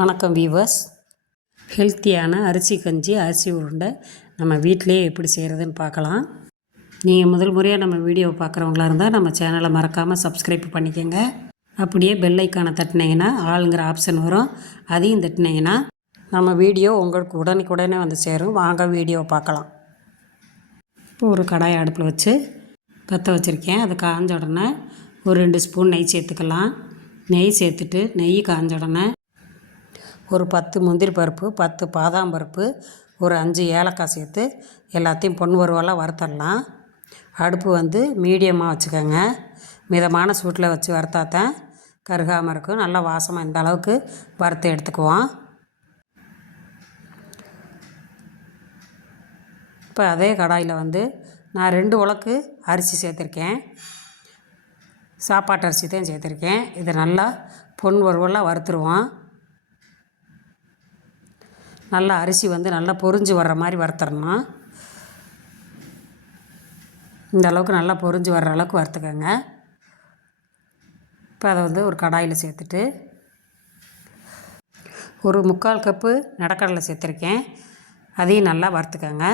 வணக்கம் வீவர்ஸ். ஹெல்த்தியான அரிசி கஞ்சி, அரிசி உருண்டை நம்ம வீட்டிலே எப்படி செய்கிறதுன்னு பார்க்கலாம். நீங்கள் முதல் முறையாக நம்ம வீடியோவை பார்க்குறவங்களா இருந்தால் நம்ம சேனலை மறக்காமல் சப்ஸ்கிரைப் பண்ணிக்கோங்க. அப்படியே பெல் ஐக்கானை தட்டினீங்கன்னா ஆளுங்கிற ஆப்ஷன் வரும், அதையும் தட்டினீங்கன்னா நம்ம வீடியோ உங்களுக்கு உடனுக்குடனே வந்து சேரும். வாங்க வீடியோவை பார்க்கலாம். இப்போ ஒரு கடாயை அடுப்பில் வச்சு பற்ற வச்சுருக்கேன். அது காஞ்ச உடனே ஒரு 2 ஸ்பூன் நெய் சேர்த்துக்கலாம். நெய் சேர்த்துட்டு நெய் காஞ்ச உடனே ஒரு 10 முந்திரி பருப்பு, 10 பாதாம் பருப்பு, ஒரு 5 ஏலக்காய் சேர்த்து எல்லாத்தையும் பொன் வறுவலாக வறுத்தரலாம். அடுப்பு வந்து மீடியமாக வச்சுக்கோங்க. மிதமான சூட்டில் வச்சு வறுத்தாத்தான் கருகாமல் இருக்கும். நல்லா வாசமாக இந்த அளவுக்கு வறுத்து எடுத்துக்குவோம். இப்போ அதே கடாயில் வந்து நான் 2 உலக்கு அரிசி சேர்த்துருக்கேன். சாப்பாட்டு அரிசி தான் சேர்த்துருக்கேன். இதை நல்லா பொன் வறுவலாக வறுத்துருவோம். நல்லா அரிசி வந்து நல்லா பொரிஞ்சு வர்ற மாதிரி வறுத்துடணும். இந்த அளவுக்கு நல்லா பொரிஞ்சு வர்ற அளவுக்கு வறுத்துக்கோங்க. இப்போ அதை வந்து ஒரு கடாயில் சேர்த்துட்டு ஒரு 3/4 கப்பு நிலக்கடலை சேர்த்துருக்கேன். அதையும் நல்லா வறுத்துக்கோங்க.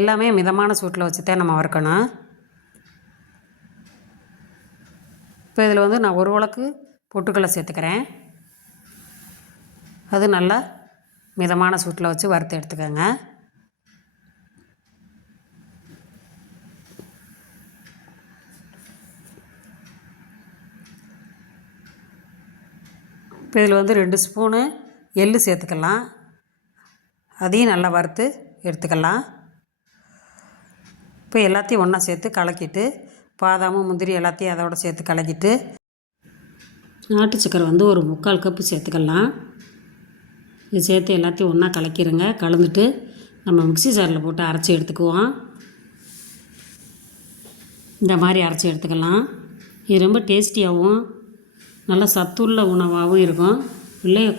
எல்லாமே மிதமான சூட்டில் வச்சு தான் நம்ம வறுக்கணும். இப்போ இதில் வந்து நான் ஒரு உலக்கு பொட்டுக்கடலை சேர்த்துக்கிறேன். அது நல்லா மிதமான சூட்டில் வச்சு வறுத்து எடுத்துக்கோங்க. இப்போ இதில் வந்து 2 ஸ்பூனு எள்ளு சேர்த்துக்கலாம். அதையும் நல்லா வறுத்து எடுத்துக்கலாம். இப்போ எல்லாத்தையும் ஒன்றா சேர்த்து கலக்கிட்டு பாதாமும் முந்திரி எல்லாத்தையும் அதோடு சேர்த்து கலக்கிட்டு நாட்டு சக்கரை வந்து ஒரு 3/4 கப்பு சேர்த்துக்கலாம். இது சேர்த்து எல்லாத்தையும் ஒன்றா கலக்கிடுங்க. கலந்துட்டு நம்ம மிக்ஸி ஜாரில் போட்டு அரைச்சி எடுத்துக்குவோம். இந்த மாதிரி அரைச்சி எடுத்துக்கலாம். இது ரொம்ப டேஸ்டியாகவும் நல்ல சத்துள்ள உணவாகவும் இருக்கும்.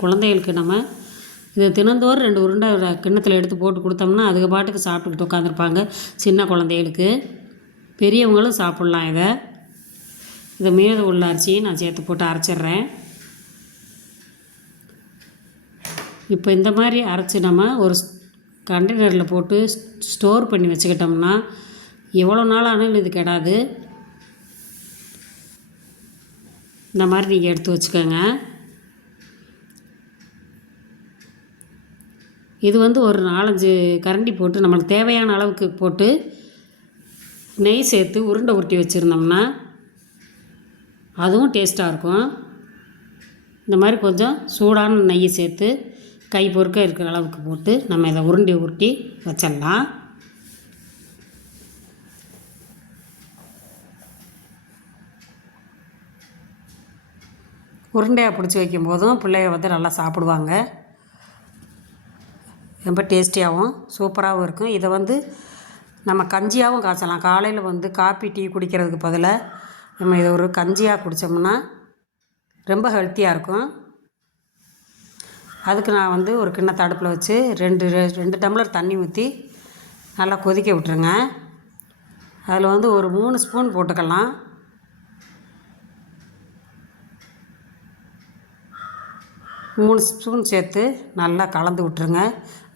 குழந்தைகளுக்கு நம்ம இதை தினந்தோறும் 2 உருண்டை கிண்ணத்தில் எடுத்து போட்டு கொடுத்தோம்னா அதுக்கு பாட்டுக்கு சாப்பிட்டுக்கிட்டு உட்காந்துருப்பாங்க. சின்ன குழந்தைகளுக்கு, பெரியவங்களும் சாப்பிட்லாம். இதை மீதம் உள்ள அரிசியை நான் சேர்த்து போட்டு அரைச்சிட்றேன். இப்போ இந்த மாதிரி அரைச்சி நம்ம ஒரு கண்டெய்னரில் போட்டு ஸ்டோர் பண்ணி வச்சுக்கிட்டோம்னா எவ்வளோ நாள் ஆனாலும் இது கெடாது. இந்த மாதிரி நீங்கள் எடுத்து வச்சுக்கோங்க. இது வந்து ஒரு 4-5 கரண்டி போட்டு நம்மளுக்கு தேவையான அளவுக்கு போட்டு நெய் சேர்த்து உருண்டை உருட்டி வச்சுருந்தோம்னா அதுவும் டேஸ்ட்டாக இருக்கும். இந்த மாதிரி கொஞ்சம் சூடான நெய்யை சேர்த்து கை பொறுக்க இருக்கிற அளவுக்கு போட்டு நம்ம இதை உருட்டி வச்சிடலாம். உருண்டையாக பிடிச்சி வைக்கும் போதும் பிள்ளைய வந்து நல்லா சாப்பிடுவாங்க. ரொம்ப டேஸ்டியாகவும் சூப்பராகவும் இருக்கும். இதை வந்து நம்ம கஞ்சியாகவும் காய்ச்சலாம். காலையில் வந்து காப்பி டீ குடிக்கிறதுக்கு பதிலாக நம்ம இதை ஒரு கஞ்சியாக குடித்தோம்னா ரொம்ப ஹெல்த்தியாக இருக்கும். அதுக்கு நான் வந்து ஒரு கிண்ணத்தை அடுப்பில் வச்சு 2 டம்ளர் தண்ணி ஊற்றி நல்லா கொதிக்க விட்டுருங்க. அதில் வந்து ஒரு 3 ஸ்பூன் போட்டுக்கலாம். மூணு ஸ்பூன் சேர்த்து நல்லா கலந்து விட்டுருங்க.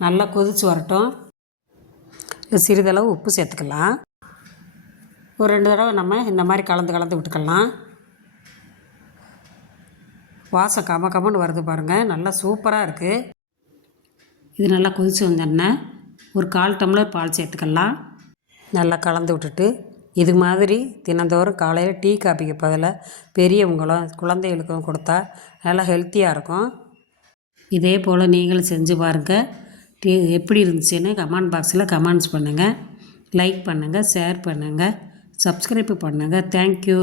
நல்லா கொதித்து வரட்டும். சிறிதளவு உப்பு சேர்த்துக்கலாம். ஒரு 2 தடவை நம்ம இந்த மாதிரி கலந்து விட்டுக்கலாம். வாசம் கமன்னு வருது பாருங்கள். நல்லா சூப்பராக இருக்குது. இது நல்லா கொதித்து வந்தோடனே ஒரு 1/4 டம்ளர் பால் சேர்த்துக்கலாம். நல்லா கலந்து விட்டுட்டு இது மாதிரி தினந்தோறும் காலையில் டீ காப்பிக்கு பதிலாக பெரியவங்களும் குழந்தைகளுக்கும் கொடுத்தா நல்லா ஹெல்த்தியாக இருக்கும். இதே போல் நீங்களும் செஞ்சு பாருங்கள். எப்படி இருந்துச்சுன்னு கமெண்ட் பாக்ஸில் கமெண்ட்ஸ் பண்ணுங்கள். லைக் பண்ணுங்கள், ஷேர் பண்ணுங்கள், சப்ஸ்கிரைப் பண்ணுங்கள். தேங்க்யூ.